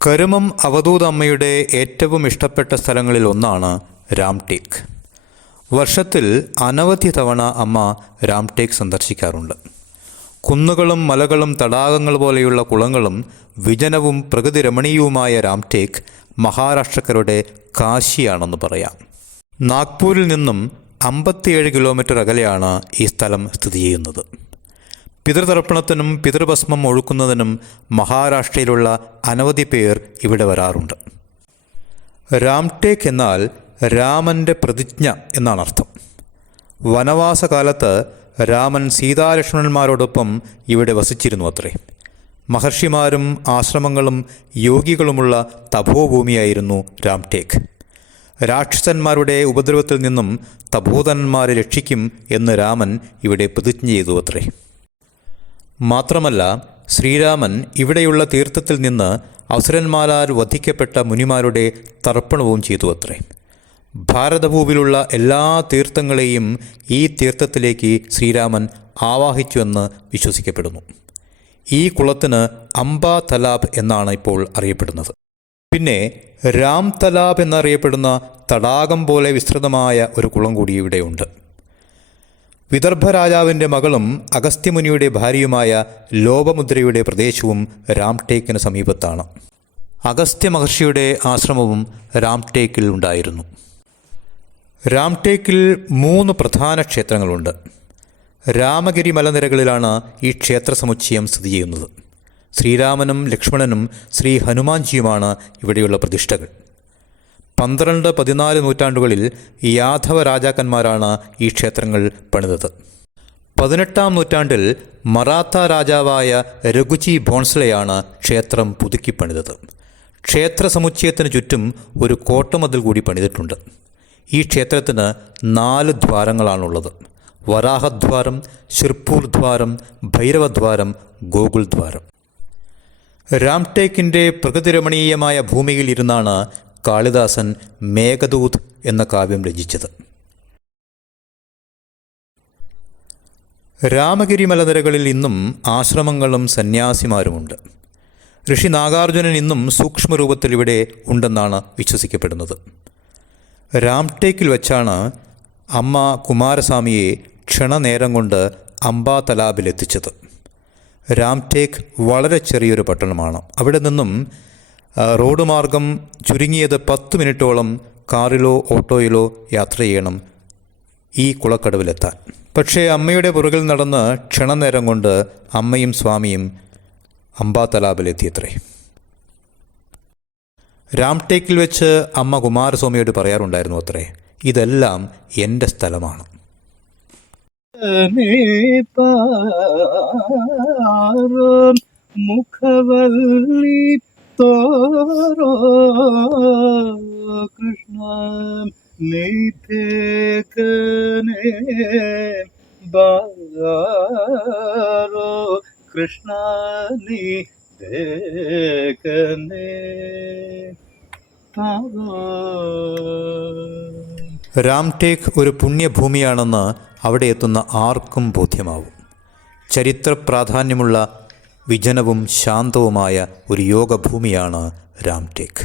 കരുമം അവധൂത അമ്മയുടെ ഏറ്റവും ഇഷ്ടപ്പെട്ട സ്ഥലങ്ങളിൽ ഒന്നാണ് രാംടേക്ക്. വർഷത്തിൽ അനവധി തവണ അമ്മ രാംടേക്ക് സന്ദർശിക്കാറുണ്ട്. കുന്നുകളും മലകളും തടാകങ്ങൾ പോലെയുള്ള കുളങ്ങളും വിജനവും പ്രകൃതി രമണീയവുമായ രാംടേക്ക് മഹാരാഷ്ട്രക്കാരുടെ കാശിയാണെന്ന് പറയാം. നാഗ്പൂരിൽ നിന്നും 57 കിലോമീറ്റർ അകലെയാണ് ഈ സ്ഥലം സ്ഥിതി ചെയ്യുന്നത്. പിതൃതർപ്പണത്തിനും പിതൃഭസ്മം ഒഴുക്കുന്നതിനും മഹാരാഷ്ട്രയിലുള്ള അനവധി പേർ ഇവിടെ വരാറുണ്ട്. രാംടേക്ക് എന്നാൽ രാമൻ്റെ പ്രതിജ്ഞ എന്നാണ് അർത്ഥം. വനവാസകാലത്ത് രാമൻ സീതാലക്ഷ്മണന്മാരോടൊപ്പം ഇവിടെ വസിച്ചിരുന്നു അത്രേ. മഹർഷിമാരും ആശ്രമങ്ങളും യോഗികളുമുള്ള തപോഭൂമിയായിരുന്നു രാംടേക്ക്. രാക്ഷസന്മാരുടെ ഉപദ്രവത്തിൽ നിന്നും തപോധനന്മാരെ രക്ഷിക്കും എന്ന് രാമൻ ഇവിടെ പ്രതിജ്ഞ ചെയ്തു അത്രേ. മാത്രമല്ല, ശ്രീരാമൻ ഇവിടെയുള്ള തീർത്ഥത്തിൽ നിന്ന് അസുരന്മാരാൽ വധിക്കപ്പെട്ട മുനിമാരുടെ തർപ്പണവും ചെയ്തു അത്രേ. ഭാരതഭൂവിലുള്ള എല്ലാ തീർത്ഥങ്ങളെയും ഈ തീർത്ഥത്തിലേക്ക് ശ്രീരാമൻ ആവാഹിച്ചുവെന്ന് വിശ്വസിക്കപ്പെടുന്നു. ഈ കുളത്തിന് അംബാ തലാബ് എന്നാണ് ഇപ്പോൾ അറിയപ്പെടുന്നത്. പിന്നെ രാം തലാബ് എന്നറിയപ്പെടുന്ന തടാകം പോലെ വിസ്തൃതമായ ഒരു കുളം കൂടി ഇവിടെയുണ്ട്. വിദർഭ രാജാവിൻ്റെ മകളും അഗസ്ത്യമുനിയുടെ ഭാര്യയുമായ ലോപമുദ്രയുടെ പ്രദേശവും രാംടേക്കിന് സമീപത്താണ്. അഗസ്ത്യ മഹർഷിയുടെ ആശ്രമവും രാംടേക്കിൽ ഉണ്ടായിരുന്നു. രാംടേക്കിൽ 3 പ്രധാന ക്ഷേത്രങ്ങളുണ്ട്. രാമഗിരി മലനിരകളിലാണ് ഈ ക്ഷേത്ര സമുച്ചയം സ്ഥിതി ചെയ്യുന്നത്. ശ്രീരാമനും ലക്ഷ്മണനും ശ്രീ ഹനുമാൻജിയുമാണ് ഇവിടെയുള്ള പ്രതിഷ്ഠകൾ. 12-14 നൂറ്റാണ്ടുകളിൽ യാദവ രാജാക്കന്മാരാണ് ഈ ക്ഷേത്രങ്ങൾ പണിതത്. 18-ാം നൂറ്റാണ്ടിൽ മറാത്ത രാജാവായ രഘുജി ഭോൺസ്ലെയാണ് ക്ഷേത്രം പുതുക്കിപ്പണിതത്. ക്ഷേത്ര സമുച്ചയത്തിന് ചുറ്റും ഒരു കോട്ടമതിൽ കൂടി പണിതിട്ടുണ്ട്. ഈ ക്ഷേത്രത്തിന് 4 ദ്വാരങ്ങളാണുള്ളത്: വരാഹദ്വാരം, ശിർപൂർ ദ്വാരം, ഭൈരവദ്വാരം, ഗോകുൽദ്വാരം. രാംടേക്കിൻ്റെ പ്രകൃതിരമണീയമായ ഭൂമിയിൽ ഇരുന്നാണ് കാളിദാസൻ മേഘദൂത് എന്ന കാവ്യം രചിച്ചത്. രാമഗിരി മലനിരകളിൽ ഇന്നും ആശ്രമങ്ങളും സന്യാസിമാരുമുണ്ട്. ഋഷി നാഗാർജുനൻ ഇന്നും സൂക്ഷ്മരൂപത്തിൽ ഇവിടെ ഉണ്ടെന്നാണ് വിശ്വസിക്കപ്പെടുന്നത്. രാംടേക്കിൽ വച്ചാണ് അമ്മ കുമാരസ്വാമിയെ ക്ഷണനേരം കൊണ്ട് അംബാ തലാബിലെത്തിച്ചത്. രാംടേക്ക് വളരെ ചെറിയൊരു പട്ടണമാണ്. അവിടെ നിന്നും റോഡ് മാർഗം ചുരുങ്ങിയത് 10 മിനിറ്റോളം കാറിലോ ഓട്ടോയിലോ യാത്ര ചെയ്യണം ഈ കുളക്കടവിലെത്താൻ. പക്ഷേ അമ്മയുടെ പുറകിൽ നടന്ന് ക്ഷണനേരം കൊണ്ട് അമ്മയും സ്വാമിയും അംബാ തലാബിലെത്തിയത്രേ. രാംടേക്കിൽ വെച്ച് അമ്മ കുമാരസ്വാമിയോട് പറയാറുണ്ടായിരുന്നു അത്രേ, ഇതെല്ലാം എൻ്റെ സ്ഥലമാണ്. മുഖവല്ലി തോരോ കൃഷ്ണ നീതേകനേ ബാരോ കൃഷ്ണ നീതേകനേ. രാംടേക്ക് ഒരു പുണ്യഭൂമിയാണെന്ന് അവിടെ എത്തുന്ന ആർക്കും ബോധ്യമാവും. ചരിത്ര പ്രാധാന്യമുള്ള വിജനവും ശാന്തവുമായ ഒരു യോഗഭൂമിയാണ് രാംടേക്ക്.